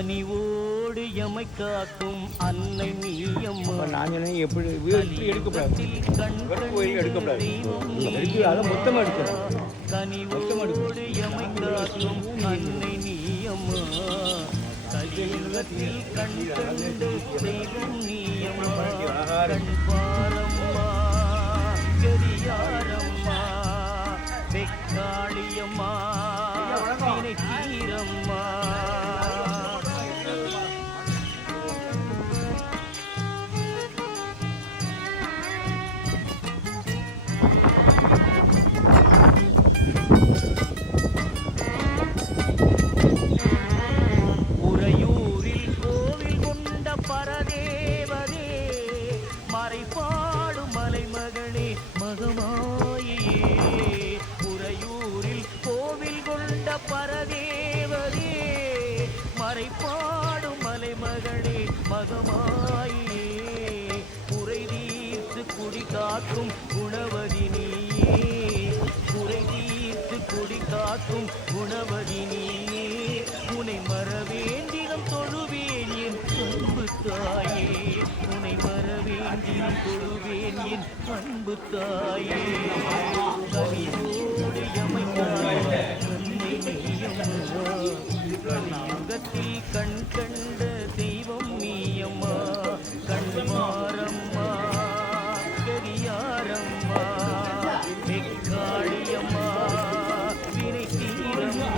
கனிவோடு எமை காக்கும் அன்னை நீயம்மா. நான் எப்படி எடுக்கப்படாது, எடுக்கப்படாது, மொத்தமாக எடுக்கணும். கனிவோடு எமை காக்கும் அன்னை நீயம்மா. கலியுகத்தில் கண் கண்டு தெய்வம் நீயம்மா. கண் பாரம்மா கரியாரம்மா வெக்காளியம்மா வினை தீரம்மா. உறையூரில் கோவில் கொண்ட பரதேவதே மறைபாடும் மலைமகளே மகமாயே. உறையூரில் கோவில் கொண்ட பரதேவதே மறைபாடும் மலைமகளே மகமாயே. குறை தீர்த்து குடி காக்கும் குணவதி நீயே. குறை தீர்த்து குடி காக்கும் குணவதி நீயே. உனை மறவேண்டினம் தொழுவேன் என் அன்பு தாயே. உனை மறவேண்டினம் தொழுவேன் என் அன்பு தாயே. கனிவோடு எமை அன்னை நீயம்மா. கலியுகத்தில் கண் கண்ட தெய்வம் நீயம்மா. கண்மாரம்மா கரியாரம்மா வெக்காளியம்மா வினை தீரம்மா.